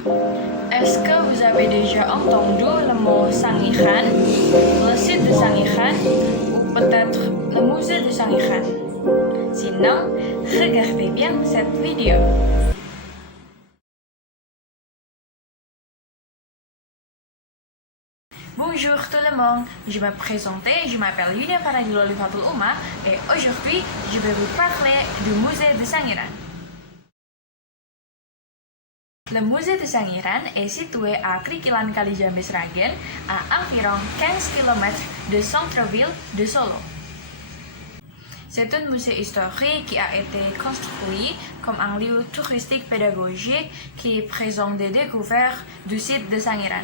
Est-ce que vous avez déjà entendu le mot Sangikhan, le site de Sangikhan ou peut-être le musée de Sangikhan? Sinon, regardez bien cette vidéo. Bonjour tout le monde, je me présente, je m'appelle Yunia Paradilo Lifatul Uma et aujourd'hui je vais vous parler du musée de Sangiran. Le musée de Sangiran est situé à Krikilan Kalijabe Sragen, à environ 15 km du centre-ville de Solo. C'est un musée historique qui a été construit comme un lieu touristique pédagogique qui présente des découvertes du site de Sangiran.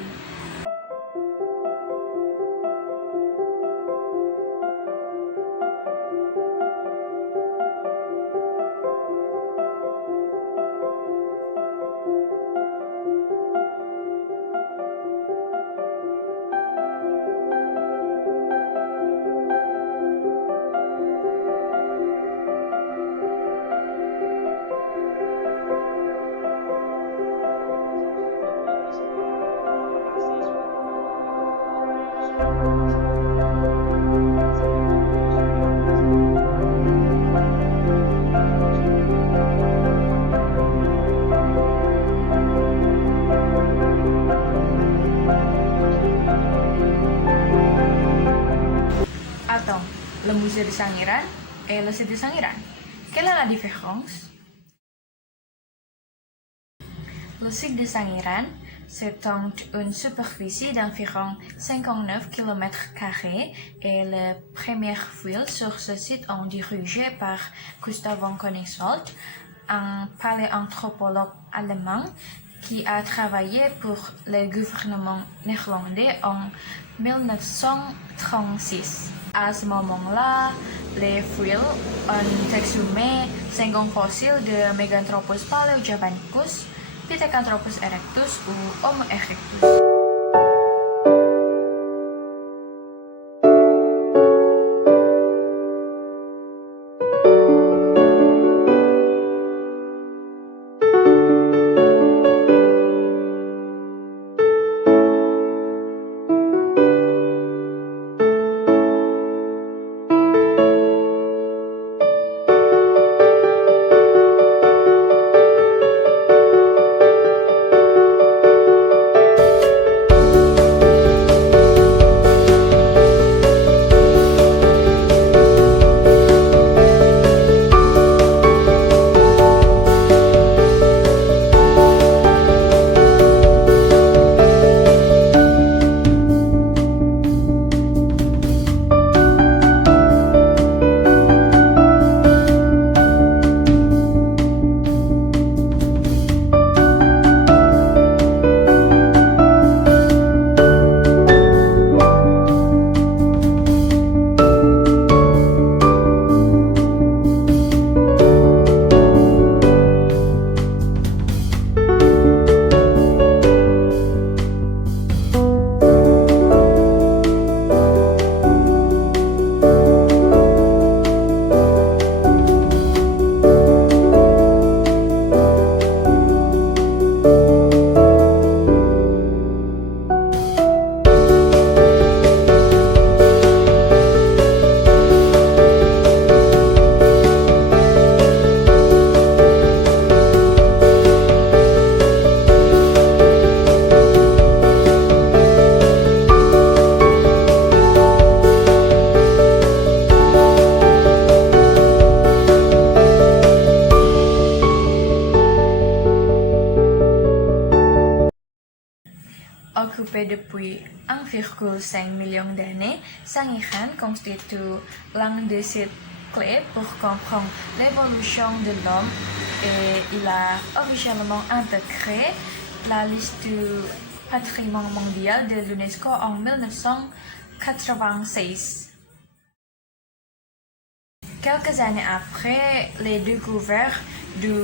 Attends, le musée de Sangiran et le site de Sangiran, quelle est la différence? Le site de Sangiran s'étend une superficie d'environ 59 km² et la première ville sur ce site est dirigée par Gustav von Königswald, un paléanthropologue allemand qui a travaillé pour le gouvernement néerlandais en 1936. À ce moment-là, les fouilles ont exhumé 50 fossiles de Meganthropus paleojapanicus, Pithecanthropus erectus ou Homo erectus. Occupé depuis 1,5 million d'années, Sangiran constitue l'un des sites clés pour comprendre l'évolution de l'homme et il a officiellement intégré la liste du patrimoine mondial de l'UNESCO en 1996. Quelques années après les découvertes du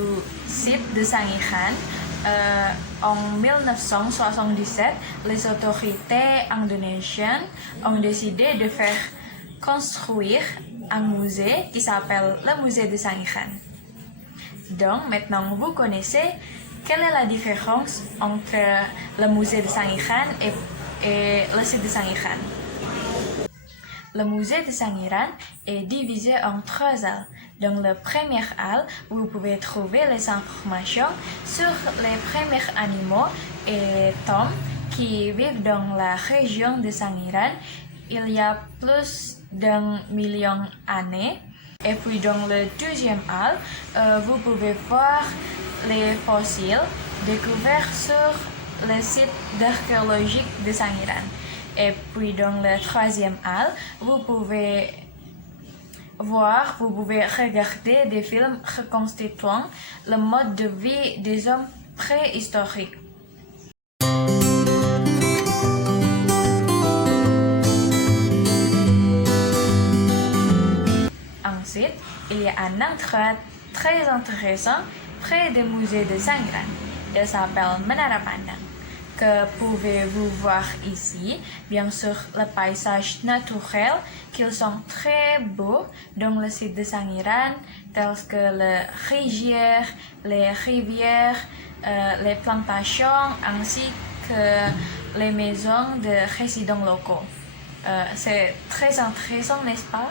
site de Sangiran, en 1977, les autorités indonésiennes ont décidé de faire construire un musée qui s'appelle le musée de Sangiran. Donc maintenant vous connaissez Quelle est la différence entre le musée de Sangiran et le site de Sangiran? Le musée de Sangiran est divisé en 3 halles. Dans la première halle, vous pouvez trouver les informations sur les premiers animaux et tombes qui vivent dans la région de Sangiran il y a plus d'un million d'années. Et puis dans le deuxième halle, vous pouvez voir les fossiles découverts sur le site archéologique de Sangiran. Et puis dans le troisième halle, vous pouvez regarder des films reconstituant le mode de vie des hommes préhistoriques. Ensuite, il y a un endroit très intéressant près du musée de Sangiran. Il s'appelle Menara Pandang. Que pouvez-vous voir ici? Bien sûr, le paysage naturel, qu'ils sont très beaux dans le site de Sangiran, tels que les rivières, les plantations, ainsi que les maisons de résidents locaux. C'est très intéressant, n'est-ce pas?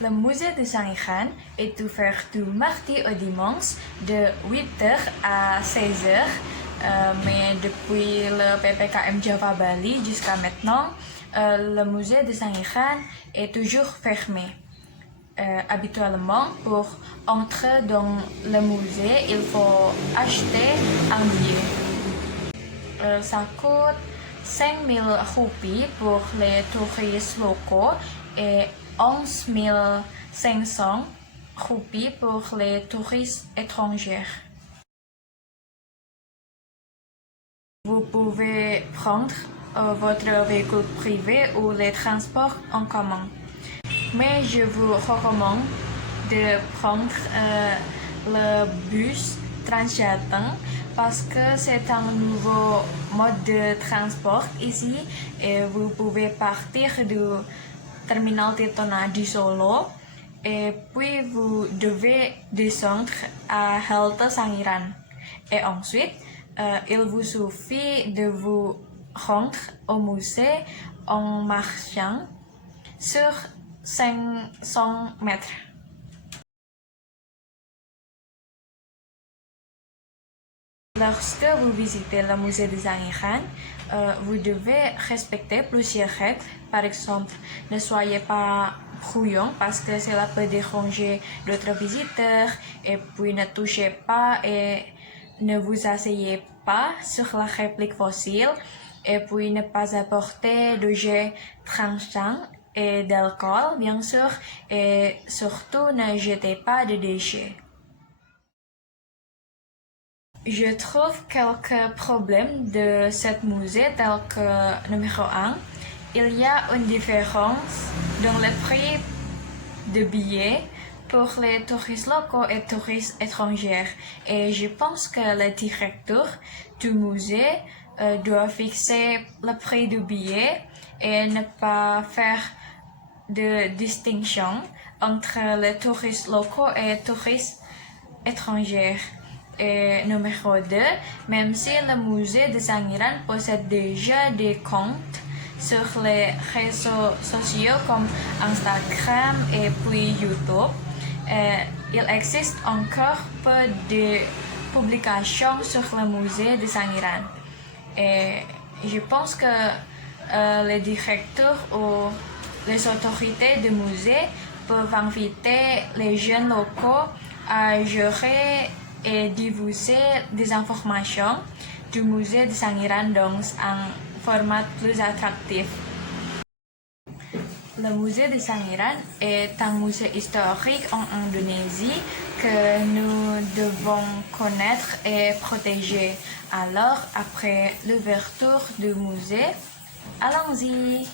Le musée de Sangiran est ouvert du mardi au dimanche de 8h à 16h, mais depuis le PPKM Java Bali jusqu'à maintenant, le musée de Sangiran est toujours fermé. Habituellement, pour entrer dans le musée, il faut acheter un billet. Ça coûte 5 000 roupies pour les touristes locaux et 11 500 roupies pour les touristes étrangers. Vous pouvez prendre votre véhicule privé ou les transports en commun. Mais je vous recommande de prendre le bus Transjateng parce que c'est un nouveau mode de transport ici et vous pouvez partir du terminal Tirtona di Solo et puis vous devez descendre à halte Sangiran. Et ensuite, il vous suffit de vous rendre au musée en marchant sur 500 mètres. Lorsque vous visitez le musée de Sangiran, vous devez respecter plusieurs règles. Par exemple, ne soyez pas brouillon parce que cela peut déranger d'autres visiteurs. Et puis ne touchez pas et ne vous asseyez pas sur la réplique fossile. Et puis ne pas apporter d'objets tranchants et d'alcool, bien sûr. Et surtout, ne jetez pas de déchets. Je trouve quelques problèmes de ce musée tel que numéro 1, il y a une différence dans le prix de billets pour les touristes locaux et touristes étrangers. Et je pense que le directeur du musée doit fixer le prix du billet et ne pas faire de distinction entre les touristes locaux et les touristes étrangers. Et numéro 2, même si le musée de Sangiran possède déjà des comptes sur les réseaux sociaux comme Instagram et puis YouTube, il existe encore peu de publications sur le musée de Sangiran. Et je pense que les directeurs ou les autorités du musée peuvent inviter les jeunes locaux à gérer et diffuser des informations du musée de Sangiran dans un format plus attractif. Le musée de Sangiran est un musée historique en Indonésie que nous devons connaître et protéger. Alors, après l'ouverture du musée, allons-y!